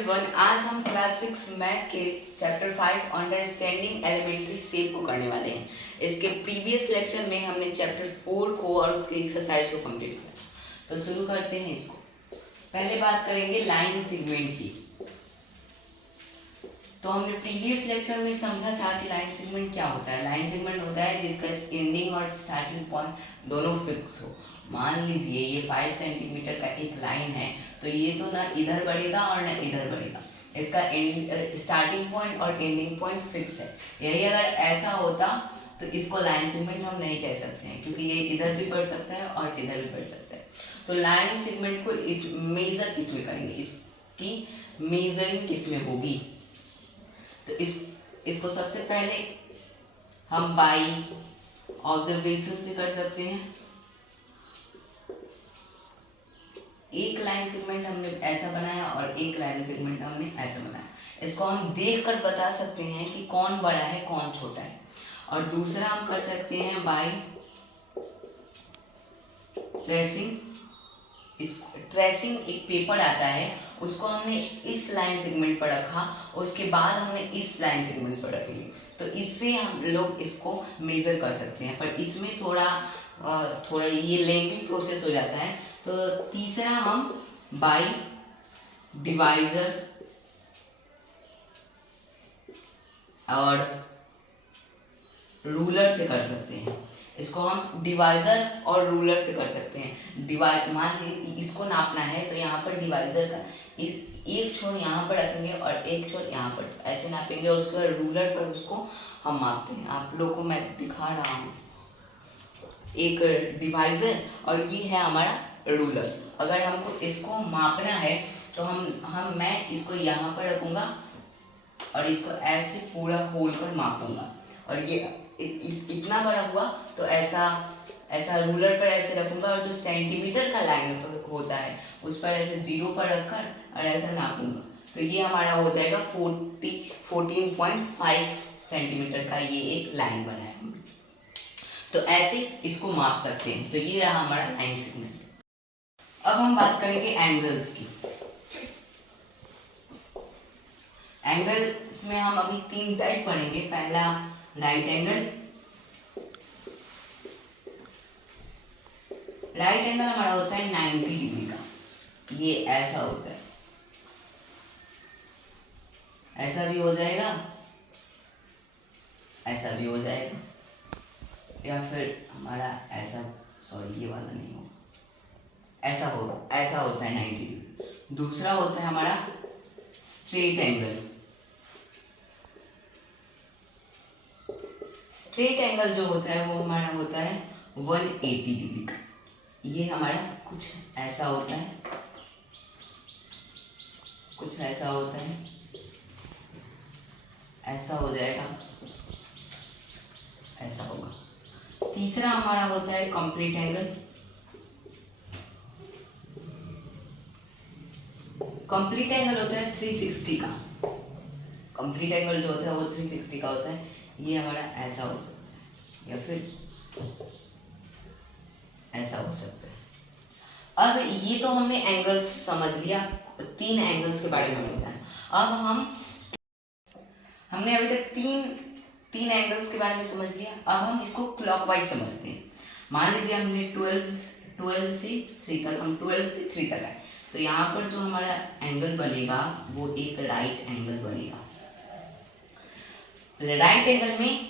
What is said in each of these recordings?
Everyone, आज हम class 6 math के चैप्टर 5 अंडरस्टैंडिंग एलिमेंट्री शेप को करने वाले हैं। इसके प्रीवियस लेक्चर में हमने चैप्टर 4 को और उसके एक्सरसाइज को कंप्लीट किया। तो शुरू करते हैं इसको। पहले बात करेंगे लाइन सेगमेंट की। तो हमने प्रीवियस लेक्चर में समझा था कि लाइन सेगमेंट क्या होता है। लाइन सेगमेंट होता है जिसका एंडिंग और स्टार्टिंग पॉइंट दोनों फिक्स हो। मान लीजिए ये 5 सेंटीमीटर का एक लाइन है, तो ये तो ना इधर बढ़ेगा और ना इधर बढ़ेगा। इसका स्टार्टिंग पॉइंट और एंडिंग पॉइंट फिक्स है। यही अगर ऐसा होता तो इसको लाइन सेगमेंट हम नहीं कह सकते हैं, क्योंकि ये इधर भी बढ़ सकता है और इधर भी बढ़ सकता है। तो लाइन सेगमेंट को इस मेजर किस में करेंगे, इसकी मेजरिंग किस में होगी। तो इसको सबसे पहले हम बाई ऑब्जर्वेशन से कर सकते हैं। एक लाइन सेगमेंट हमने ऐसा बनाया और एक लाइन सेगमेंट हमने ऐसा बनाया। इसको हम देखकर बता सकते हैं कि कौन बड़ा है कौन छोटा है। और दूसरा हम कर सकते हैं बाय ट्रेसिंग। ट्रेसिंग एक पेपर आता है, उसको हमने इस लाइन सेगमेंट पर रखा, उसके बाद हमने इस लाइन सेगमेंट पर रखेंगे, तो इससे हम लोग इसको मेजर कर सकते हैं। पर इसमें थोड़ा ये लेंथी प्रोसेस हो जाता है। तो तीसरा हम बाय डिवाइजर और रूलर से कर सकते हैं। इसको हम डिवाइजर और रूलर से कर सकते हैं। मान लीजिए इसको नापना है, तो यहाँ पर डिवाइजर का एक छोर यहाँ पर रखेंगे और एक छोर यहाँ पर, तो ऐसे नापेंगे और उसके बाद रूलर पर उसको हम मापते हैं। आप लोगों को मैं दिखा रहा हूँ, एक डिवाइजर और ये है हमारा रूलर। अगर हमको इसको मापना है तो मैं इसको यहाँ पर रखूँगा और इसको ऐसे पूरा खोल कर मापूंगा, और ये इतना बड़ा हुआ तो ऐसा रूलर पर ऐसे रखूंगा, और जो सेंटीमीटर का लाइन होता है उस पर ऐसे 0 पर रखकर और ऐसा नापूंगा। तो ये हमारा हो जाएगा 14.5 सेंटीमीटर का ये एक लाइन बना है। तो ऐसे इसको माप सकते हैं। तो ये रहा हमारा लाइन सेगमेंट। अब हम बात करेंगे एंगल्स की। एंगल्स में हम अभी 3 टाइप पढ़ेंगे। पहला राइट एंगल। राइट एंगल हमारा होता है 90 डिग्री का। ये ऐसा होता है, ऐसा भी हो जाएगा, ऐसा भी हो जाएगा, या फिर हमारा ऐसा, सॉरी ये वाला नहीं होगा, ऐसा होता है 90 डिग्री। दूसरा होता है हमारा स्ट्रेट एंगल। स्ट्रेट एंगल जो होता है वो हमारा होता है 180 डिग्री का। ये हमारा कुछ ऐसा होता है, कुछ ऐसा होता है, ऐसा हो जाएगा, ऐसा होगा। तीसरा हमारा होता है कंप्लीट एंगल। कंप्लीट एंगल होता है 360 का। कंप्लीट एंगल जो होता है वो 360 का होता है। ये हमारा ऐसा हो सकता है या फिर ऐसा हो सकता है। अब ये तो हमने एंगल्स समझ लिया, 3 एंगल्स के बारे में हमने जाना। अब हमने अभी तक तीन एंगल्स के बारे में समझ लिया। अब हम इसको क्लॉकवाइज समझते हैं। मान लीजिए हमने 12 से 3 तक, हम 12 से 3 तक आए, तो यहाँ पर जो हमारा एंगल बनेगा वो एक राइट एंगल बनेगा। राइट एंगल में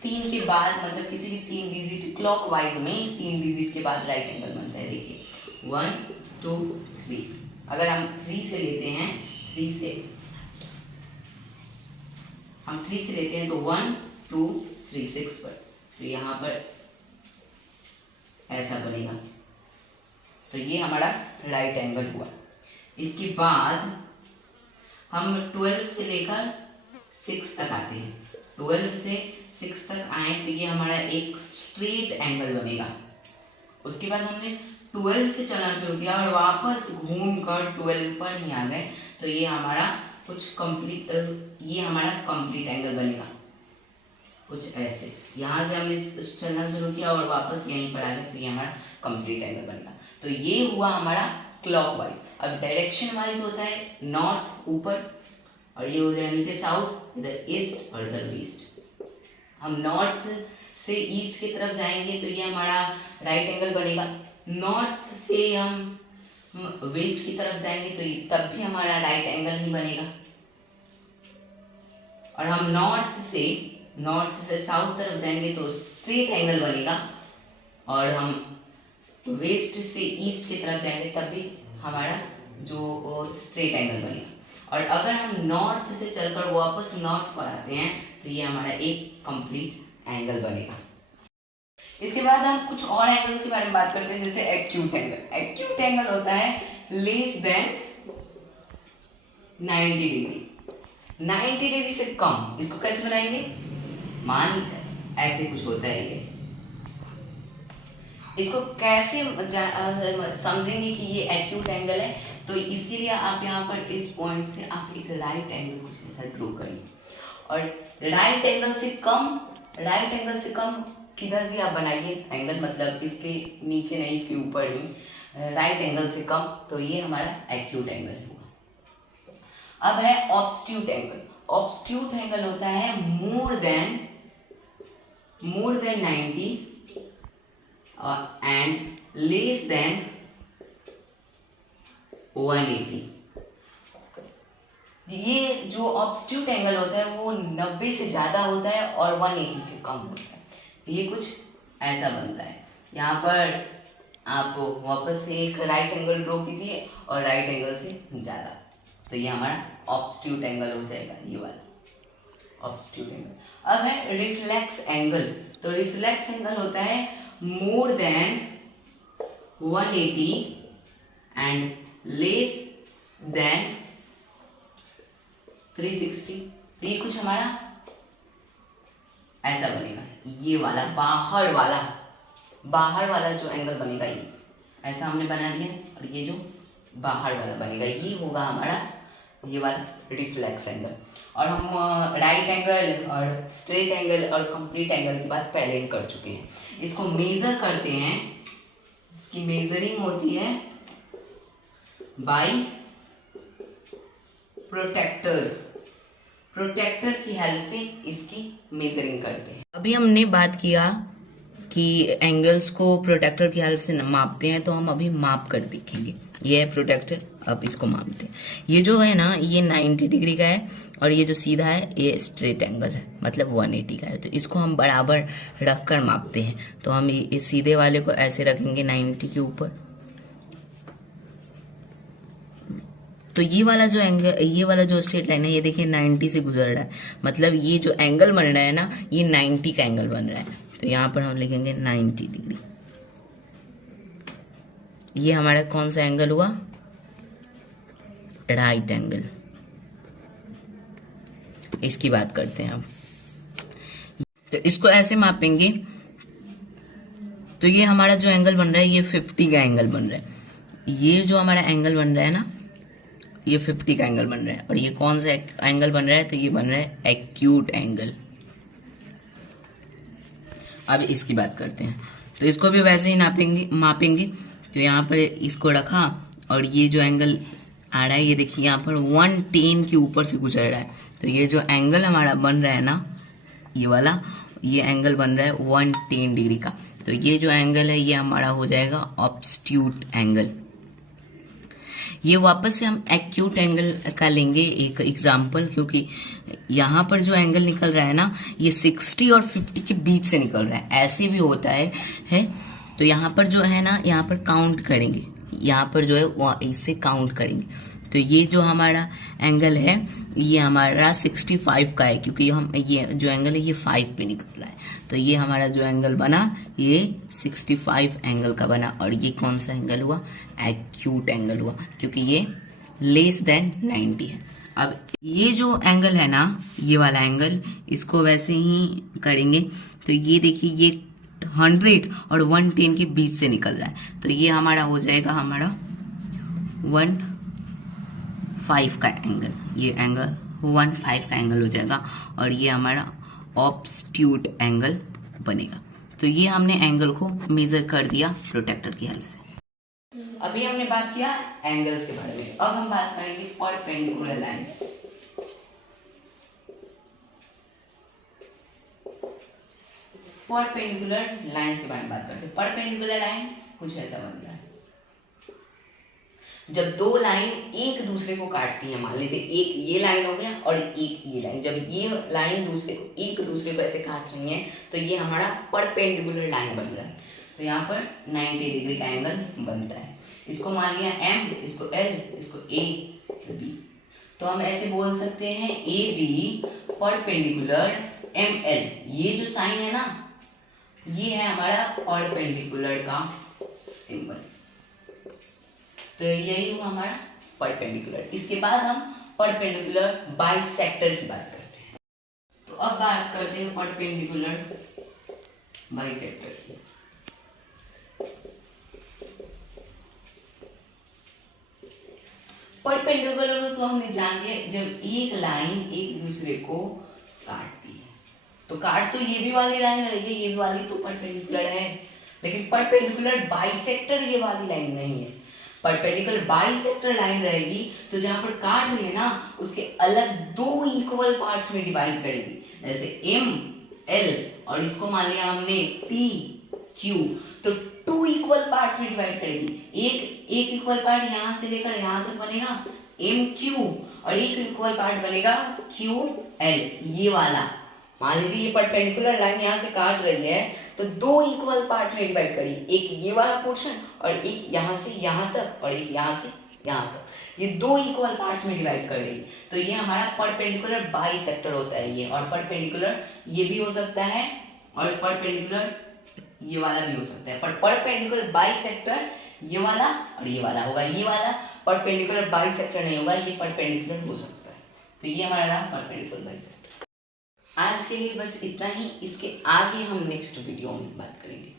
तीन के बाद, मतलब किसी भी 3 डिजिट क्लॉकवाइज में 3 डिजिट के बाद राइट एंगल बनता है। देखिए 1 2 3। अगर हम 3 से लेते हैं, 3 से लेते हैं तो 1 2 3 6 पर, तो यहाँ पर ऐसा बनेगा। तो ये हमारा राइट एंगल हुआ। इसके बाद हम 12 से लेकर 6 तक आते हैं। 12 से 6 तक आए तो ये हमारा एक स्ट्रेट एंगल बनेगा। उसके बाद हमने 12 से चलना शुरू किया और वापस घूमकर 12 पर ही आ गए, तो ये हमारा कंप्लीट एंगल बनेगा कुछ ऐसे। यहाँ से हमने चलना शुरू किया और वापस यहीं पर आ गए, तो ये हमारा कंप्लीट एंगल बनेगा। तो ये हुआ हमारा क्लॉकवाइज। अब डायरेक्शन वाइज होता है नॉर्थ ऊपर, और ये हो जाएगा नीचे साउथ, इधर ईस्ट और इधर वेस्ट। हम नॉर्थ से ईस्ट की तरफ जाएंगे तो ये हमारा राइट एंगल बनेगा। नॉर्थ से हम वेस्ट की तरफ जाएंगे तो तब भी हमारा राइट एंगल ही बनेगा। और हम नॉर्थ से साउथ तरफ जाएंगे तो स्ट्रेट एंगल बनेगा। और हम वेस्ट से ईस्ट की तरफ जाएंगे तब भी हमारा जो स्ट्रेट एंगल बनेगा। और अगर हम नॉर्थ से चलकर वापस नॉर्थ पर आते हैं तो ये हमारा एक कंप्लीट एंगल बनेगा। इसके बाद हम कुछ और एंगल्स के बारे में बात करते हैं, जैसे एक्यूट एंगल। एक्यूट एंगल होता है लेस देन 90 डिग्री। 90 डिग्री से कम। इसको कैसे बनाएंगे? मान ऐसे कुछ होता है ये। इसको कैसे समझेंगे कि ये एक्यूट एंगल है? तो इसके लिए आप यहाँ पर इस पॉइंट से आप एक राइट एंगल कुछ ऐसा ड्रॉ करिए। और राइट एंगल से कम किधर भी आप बनाइए एंगल, मतलब इसके नीचे नहीं, इसके ऊपर ही, राइट एंगल से कम, तो ये हमारा एक्यूट एंगल हुआ। अब है ऑब्स्ट्यूट एंगल। ऑब्स्ट्यूट एंगल होता है more than 90 and less than 180। ये जो ऑब्स्ट्यूट एंगल होता है वो 90 से ज़्यादा होता है और 180 से कम होता है। ये कुछ ऐसा बनता है। यहाँ पर आप वापस से एक राइट एंगल ड्रॉ कीजिए और राइट एंगल से ज़्यादा, तो ये हमारा ऑब्स्ट्यूट एंगल हो जाएगा, ये वाला ऑब्स्ट्यूट एंगल। अब है रिफ्लेक्स एंगल। तो रिफ्लेक्स एंगल होता है more than 180 and less than 360। तो ये कुछ हमारा ऐसा बनेगा, ये वाला बाहर वाला जो एंगल बनेगा ये ऐसा हमने बना दिया। और ये जो बाहर वाला बनेगा ये होगा हमारा ये वाला रिफ्लेक्स एंगल। और हम राइट एंगल और स्ट्रेट एंगल और कंप्लीट एंगल की बात पहले ही कर चुके हैं। इसको मेजर करते हैं, इसकी मेजरिंग होती है बाय प्रोटेक्टर की हेल्प से इसकी मेजरिंग करते हैं। अभी हमने बात किया कि एंगल्स को प्रोटेक्टर की हेल्प से मापते हैं, तो हम अभी माप कर देखेंगे। ये है प्रोटेक्टर, अब इसको मापते हैं। ये जो है ना, ये 90 डिग्री का है और ये जो सीधा है ये स्ट्रेट एंगल है, मतलब 180 का है। तो इसको हम बराबर रख कर मापते हैं। तो हम इस सीधे वाले को ऐसे रखेंगे 90 के ऊपर। तो ये वाला जो एंगल, ये वाला जो स्ट्रेट लाइन है, ये देखिए 90 से गुजर रहा है, मतलब ये जो एंगल बन रहा है ना, ये 90 का एंगल बन रहा है। तो यहाँ पर हम लिखेंगे 90 डिग्री। ये हमारा कौन सा एंगल हुआ? Right angle. इसकी बात करते हैं अब। तो इसको ऐसे मापेंगे तो ये हमारा जो एंगल बन रहा है ये 50 का एंगल बन रहा है। ये जो हमारा एंगल बन रहा है ना, ये 50 का एंगल बन रहा है। और ये कौन सा एंगल बन रहा है? तो ये बन रहा है एक्यूट एंगल। अब इसकी बात करते हैं। तो इसको भी वैसे ही मापेंगे। तो यहाँ पर इसको रखा और ये जो एंगल आ रहा है, ये देखिए यहाँ पर 110 के ऊपर से गुजर रहा है। तो ये जो एंगल हमारा बन रहा है ना, ये वाला, ये एंगल बन रहा है 110 डिग्री का। तो ये जो एंगल है ये हमारा हो जाएगा ऑब्स्ट्यूट एंगल। ये वापस से हम एक्यूट एंगल का लेंगे एक एग्जाम्पल, क्योंकि यहाँ पर जो एंगल निकल रहा है ना, ये 60 और 50 के बीच से निकल रहा है। ऐसे भी होता है। तो यहाँ पर जो है ना, यहाँ पर काउंट करेंगे, यहाँ पर जो है वो इससे काउंट करेंगे। तो ये जो हमारा एंगल है ये हमारा 65 का है, क्योंकि हम ये जो एंगल है ये 5 पे निकल रहा है। तो ये हमारा जो एंगल बना ये 65 एंगल का बना। और ये कौन सा एंगल हुआ? एक्यूट एंगल हुआ, क्योंकि ये लेस देन 90 है। अब ये जो एंगल है ना, ये वाला एंगल, इसको वैसे ही करेंगे। तो ये देखिए ये 100 और 110 के बीच से निकल रहा है। तो ये हमारा हो जाएगा हमारा 15 का एंगल। ये एंगल 15 का एंगल हो जाएगा और ये हमारा ऑब्स्ट्यूट एंगल बनेगा। तो ये हमने एंगल को मेजर कर दिया प्रोटेक्टर की हेल्प से। अभी हमने बात किया एंगल्स के बारे में, अब हम बात करेंगे परपेंडिकुलर लाइन। परपेंडिकुलर लाइंस के बारे में बात करते हैं। परपेंडिकुलर लाइन कुछ ऐसा बनता है, जब दो लाइन एक दूसरे को काटती है, मान लीजिए एक ये लाइन हो गया और एक ये लाइन, जब ये लाइन एक दूसरे को ऐसे काट रही है तो ये हमारा परपेंडिकुलर लाइन बन रहा है। तो यहाँ पर 90 डिग्री का एंगल बनता है। इसको मान लिया M, इसको L, इसको A, B। तो हम ऐसे बोल सकते हैं AB परपेंडिकुलर ML। ये जो साइन है ना, ये है हमारा परपेंडिकुलर का सिंबल। तो यही हुआ हमारा परपेंडिकुलर। इसके बाद हम परपेंडिकुलर बाइसेक्टर की बात करते हैं। तो अब बात करते हैं परपेंडिकुलर बाइसेक्टर की। परपेंडिकुलर तो हमने जान लिया, जब एक लाइन एक दूसरे को काटती है, तो काट तो ये भी वाली लाइन रही है, ये भी वाली तो परपेंडिकुलर है, लेकिन परपेंडिकुलर बाइसेक्टर ये वाली लाइन नहीं है। परपेंडिकुलर बाइसेक्टर लाइन रहेगी तो जहां पर काट रही है ना, उसके अलग दो इक्वल पार्ट्स में डिवाइड करेगी, जैसे M L और इसको मान लिया हमने P Q, तो टू इक्वल पार्ट्स में डिवाइड करेगी। एक इक्वल पार्ट यहाँ से लेकर यहाँ तक बनेगा MQ और एक इक्वल पार्ट बनेगा QL, ये वाला। मान लीजिए ये परपेंडिकुलर लाइन यहाँ से काट रही है तो दो इक्वल पार्ट में डिवाइड करी, एक ये वाला पोर्शन और एक यहाँ से यहाँ तक और एक यहाँ से यहाँ तक, ये दो इक्वल पार्ट्स में डिवाइड कर रही। तो ये हमारा परपेंडिकुलर बाइसेक्टर होता है ये, और परपेंडिकुलर ये भी हो सकता है और परपेंडिकुलर ये वाला भी हो सकता है, पर परपेंडिकुलर बाइसेक्टर ये वाला और ये वाला होगा, ये वाला परपेंडिकुलर बाइसेक्टर नहीं होगा, ये परपेंडिकुलर हो सकता है। तो ये हमारा नाम परपेंडिकुलर बाइसेक्टर। आज के लिए बस इतना ही, इसके आगे हम नेक्स्ट वीडियो में बात करेंगे।